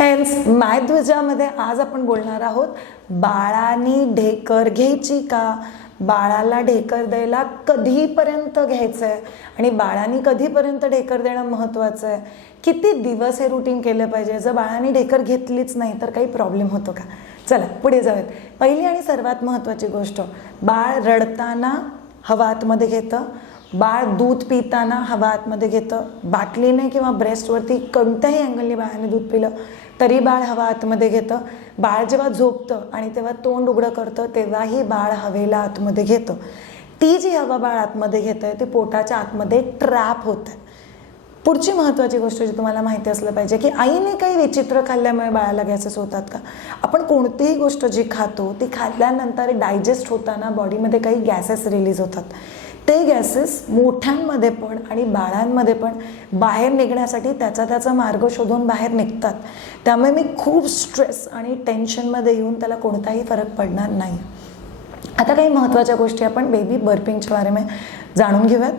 Friends, मायध्वजामध्ये आज आपण बोलणार आहोत बाळानी ढेकर घ्यायची का, बाळाला ढेकर द्यायला कधीपर्यंत घ्यायचं आहे आणि बाळानी कधीपर्यंत ढेकर देणं महत्त्वाचं आहे, किती दिवस हे रुटीन केलं पाहिजे, जर बाळानी ढेकर घेतलीच नाही तर काही प्रॉब्लेम होतो का. चला पुढे जाऊयात. पहिली आणि सर्वात महत्त्वाची गोष्ट, बाळ रडताना हवा आतमध्ये घेतं, बाळ दूध पिताना हवा आतमध्ये घेतं, बाटलीने किंवा ब्रेस्टवरती कोणत्याही अँगलने बाळाने दूध पिलं तरी बाळ हवा आतमध्ये घेतं, बाळ जेव्हा झोपतं आणि तेव्हा तोंड उघडं करतं तेव्हाही बाळ हवेला आतमध्ये घेतं. ती जी हवा बाळ आतमध्ये घेतं आहे ती पोटाच्या आतमध्ये ट्रॅप होतं. पुढची महत्त्वाची गोष्ट जी तुम्हाला माहिती असलं पाहिजे की आईने काही विचित्र खाल्ल्यामुळे बाळाला गॅसेस होतात का. आपण कोणतीही गोष्ट जी खातो ती खाल्ल्यानंतर डायजेस्ट होताना बॉडीमध्ये काही गॅसेस रिलीज होतात. ते गॅसेस मोठ्यांमध्ये पण आणि बाळांमध्ये पण बाहेर निघण्यासाठी त्याचा मार्ग शोधून बाहेर निघतात. त्यामुळे मी खूप स्ट्रेस आणि टेन्शनमध्ये येऊन त्याला कोणताही फरक पडणार नाही. आता काही महत्त्वाच्या गोष्टी आपण बेबी बर्पिंगच्या बारेमध्ये जाणून घेऊयात.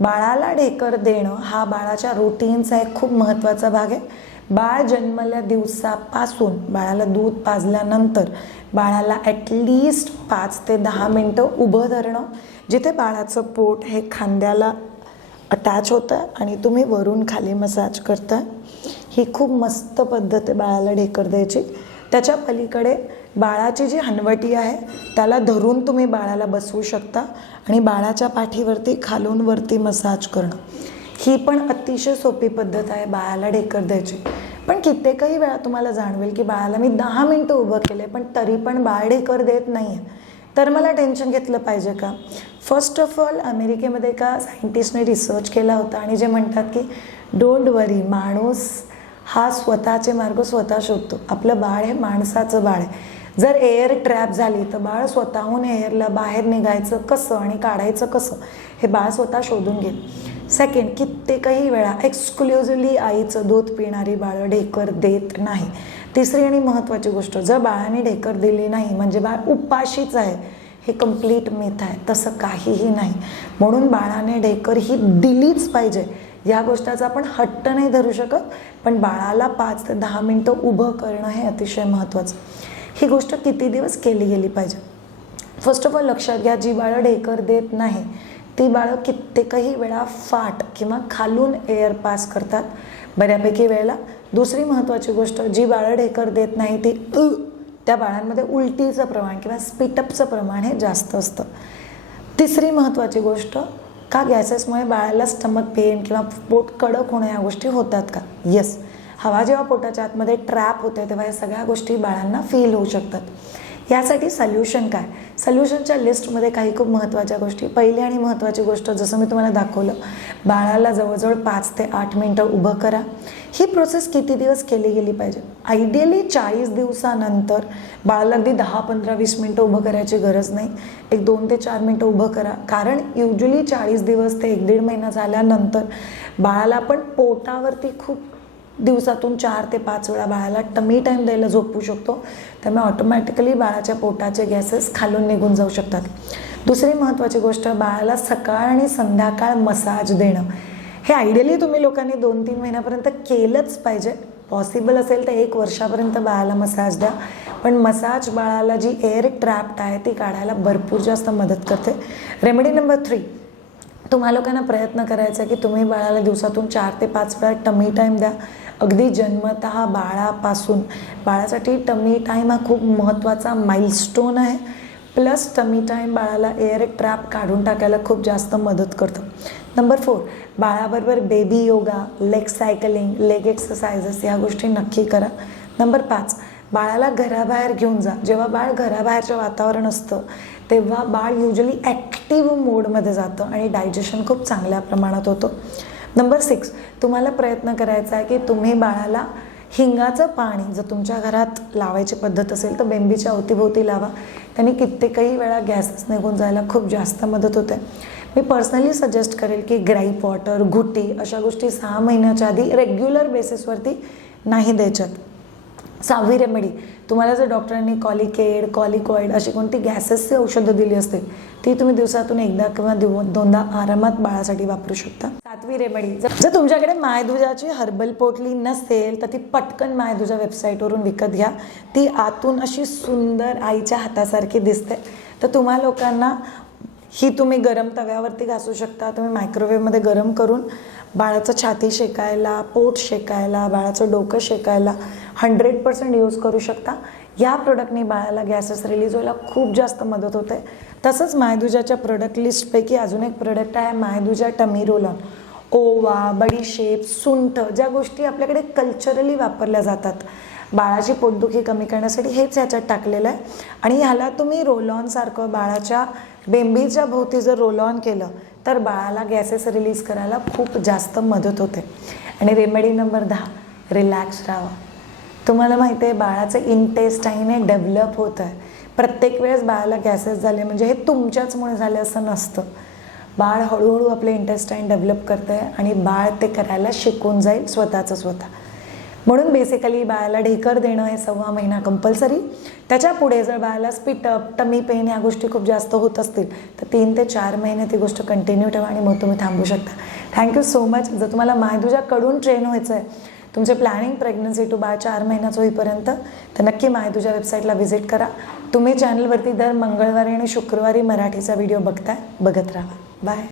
बाळाला ढेकर देणं हा बाळाच्या रुटीनचा एक खूप महत्त्वाचा भाग आहे. बाळ जन्मल्या दिवसापासून बाळाला दूध पाजल्यानंतर बाळाला ॲटलिस्ट 5 ते 10 मिनटं उभं धरणं, जिथे बाळाचं पोट हे खांद्याला अटॅच होतं आणि तुम्ही वरून खाली मसाज करताय, ही खूप मस्त पद्धत आहे बाळाला ढेकर द्यायची. त्याच्या पलीकडे बाळाची जी हनवटी आहे त्याला धरून तुम्ही बाळाला बसवू शकता आणि बाळाच्या पाठीवरती खालून वरती मसाज करणं, ही पण अतिशय सोपी पद्धत आहे बाळाला ढेकर द्यायची. पण कित्येकही वेळा तुम्हाला जाणवेल की बाळाला मी 10 मिनटं उभं केले पण तरी पण बाळ ढेकर देत नाही आहे, तर मला टेन्शन घेतलं पाहिजे का. फर्स्ट ऑफ ऑल, अमेरिकेमध्ये एका सायंटिस्टने रिसर्च केला होता आणि जे म्हणतात की डोंट वरी, माणूस हा स्वतःचे मार्ग स्वतः शोधतो. आपलं बाळ हे माणसाचं बाळ आहे. जर एअर ट्रॅप झाली तर बाळ स्वतःहून एअरला बाहेर निघायचं कसं आणि काढायचं कसं हे बाळ स्वतः शोधून घेईल. सेकंड, कित्येकही वेळा एक्सक्लुझिव्हली आईचं दूध पिणारी बाळं ढेकर देत नाही. तिसरी आणि महत्त्वाची गोष्ट, जर बाळाने ढेकर दिली नाही म्हणजे बाळ उपाशीच आहे, हे कंप्लीट मिथ आहे. तसं काहीही नाही. म्हणून बाळाने ढेकर ही दिलीच पाहिजे. या गोष्टीचा आपण हट्ट नाही धरू शकत, पण बाळाला 5 ते 10 मिनटं उभं करणं हे अतिशय महत्त्वाचं. ही गोष्ट किती दिवस केली गेली पाहिजे. फर्स्ट ऑफ ऑल लक्षात घ्या, जी बाळं ढेकर देत नाही ती बाळं कित्येकही वेळा फाट किंवा खालून एअर पास करतात बऱ्यापैकी वेळेला. दुसरी महत्त्वाची गोष्ट, जी बाळं ढेकर देत नाही ती त्या बाळांमध्ये उलटीचं प्रमाण किंवा स्पिटअपचं प्रमाण हे जास्त असतं. तिसरी महत्त्वाची गोष्ट, का गॅसेसमुळे बाळाला स्टमक पेन किंवा पोट कडक होणं या गोष्टी होतात का. येस, हवा जेव्हा पोटाच्या आतमध्ये ट्रॅप होते तेव्हा या सगळ्या गोष्टी बाळांना फील होऊ शकतात. यासाठी सोल्युशन काय, सोल्युशनच्या लिस्टमध्ये काही खूप महत्त्वाच्या गोष्टी. पहिली आणि महत्त्वाची गोष्ट, जसं मी तुम्हाला दाखवलं, बाळाला जवळजवळ 5 ते 8 मिनटं उभं करा. ही प्रोसेस किती दिवस केली गेली पाहिजे. आयडियली 40 दिवसानंतर बाळाला अगदी 10, 15, 20 मिनटं उभं करायची गरज नाही. एक 2 ते 4 मिनटं उभं करा. कारण युज्युअली 40 दिवस ते 1-1.5 महिना झाल्यानंतर बाळाला आपण पोटावरती खूप दिवसातून 4 ते 5 वेळा बाळाला टमी टाईम द्यायला झोपू शकतो. त्यामुळे ऑटोमॅटिकली बाळाच्या पोटाचे गॅसेस खालून निघून जाऊ शकतात. दुसरी महत्त्वाची गोष्ट, बाळाला सकाळ आणि संध्याकाळ मसाज देणं. हे आयडियली तुम्ही लोकांनी 2-3 महिन्यापर्यंत केलंच पाहिजे. पॉसिबल असेल तर 1 वर्षापर्यंत बाळाला मसाज द्या. पण मसाज बाळाला जी एअर ट्रॅप्ड आहे ती काढायला भरपूर जास्त मदत करते. रेमेडी नंबर 3, तुम्हा लोकांना प्रयत्न करायचा आहे की तुम्ही बाळाला दिवसातून 4 ते 5 वेळा टमी टाईम द्या. अगदी जन्मतः बाळापासून. बाळासाठी टमी टाईम हा खूप महत्त्वाचा माइलस्टोन आहे. प्लस टमी टाईम बाळाला एअर ट्रॅप काढून टाकायला खूप जास्त मदत करतं. नंबर 4, बाळाबरोबर baby yoga, leg cycling, leg exercises या गोष्टी नक्की करा. नंबर 5, बाळाला घराबाहेर घेऊन जा. जेव्हा बाळ घराबाहेरचं वातावरण असतं तेव्हा बाळ युज्युअली ॲक्टिव्ह मोडमध्ये जातं आणि डायजेशन खूप चांगल्या प्रमाणात होतं. नंबर 6, तुम्हाला प्रयत्न करायचा आहे की तुम्ही बाळाला हिंगाचं पाणी जर तुमच्या घरात लावायची पद्धत असेल तर बेंबीच्या अवतीभोवती लावा. त्यांनी कित्येकही वेळा गॅसेस निघून जायला खूप जास्त मदत होते. मी पर्सनली सजेस्ट करेल की ग्राईप वॉटर, घुटी अशा गोष्टी 6 महिन्याच्या आधी रेग्युलर बेसिसवरती नाही द्यायच्यात. 6वी रेमेडी, तुम्हाला जर डॉक्टरांनी कॉलिकेड, कॉलिकॉइड अशी कोणती गॅसेसची औषधं दिली असतील ती तुम्ही दिवसातून एकदा किंवा दोनदा आरामात बाळासाठी वापरू शकता. 7वी रेमेडी, जर तुमच्याकडे मायदुजाची हर्बल पोटली नसेल तर ती पटकन मायदुजा वेबसाईटवरून विकत घ्या. ती आतून अशी सुंदर आईच्या हातासारखी दिसते. तर तुम्हा लोकांना ही तुम्ही गरम तव्यावरती घासू शकता, तुम्ही मायक्रोवेव्हमध्ये गरम करून बाळाचं छाती शेकायला, पोट शेकायला, बाळाचं डोकं शेकायला 100% यूज करू शकता. या प्रोडक्टनी बाळाला गॅसेस रिलीज व्हायला खूप जास्त मदत होते. तसंच मायदुजाच्या प्रोडक्ट लिस्टपैकी अजून एक प्रोडक्ट आहे मायदुजा टमी रोल ऑन. ओवा, बडीशेप, सुंठ ज्या गोष्टी आपल्याकडे कल्चरली वापरल्या जातात बाळाची पोटदुखी कमी करण्यासाठी, हेच ह्याच्यात टाकलेलं आहे. आणि ह्याला तुम्ही रोल ऑनसारखं बाळाच्या बेंबीच्या भोवती जर रोल ऑन केलं तर बाळाला गॅसेस रिलीज करायला खूप जास्त मदत होते. आणि रेमेडी नंबर 10, रिलॅक्स राहा. तुम्हाला माहिती आहे बाळाचं इंटेस्टाईन हे डेव्हलप होत आहे. प्रत्येक वेळेस बाळाला गॅसेस झाले म्हणजे हे तुमच्याचमुळे झाले असं नसतं. बाळ हळूहळू आपलं इंटेस्टाईन डेव्हलप करतं आहे आणि बाळ ते करायला शिकून जाईल स्वतःचं स्वतः. म्हणून बेसिकली बाळाला ढेकर देणं हे 1.25 महिना कंपल्सरी. त्याच्या पुढे जर बाळाला स्पिटअप, टमी पेन ह्या गोष्टी खूप जास्त होत असतील तर 3 ते 4 महिने ती गोष्ट कंटिन्यू ठेवा आणि मग तुम्ही थांबू शकता. Thank you so much. जर तुम्हाला मायदुजाकडून ट्रेन व्हायचं आहे, तुमचे प्लॅनिंग प्रेग्नन्सी टू बाळ 4 महिन्याचं होईपर्यंत, तर नक्की मायदुजा वेबसाईटला व्हिजिट करा. तुम्ही चॅनलवरती दर मंगळवारी आणि शुक्रवारी मराठीचा व्हिडिओ बघताय, बघत राहा. बाय.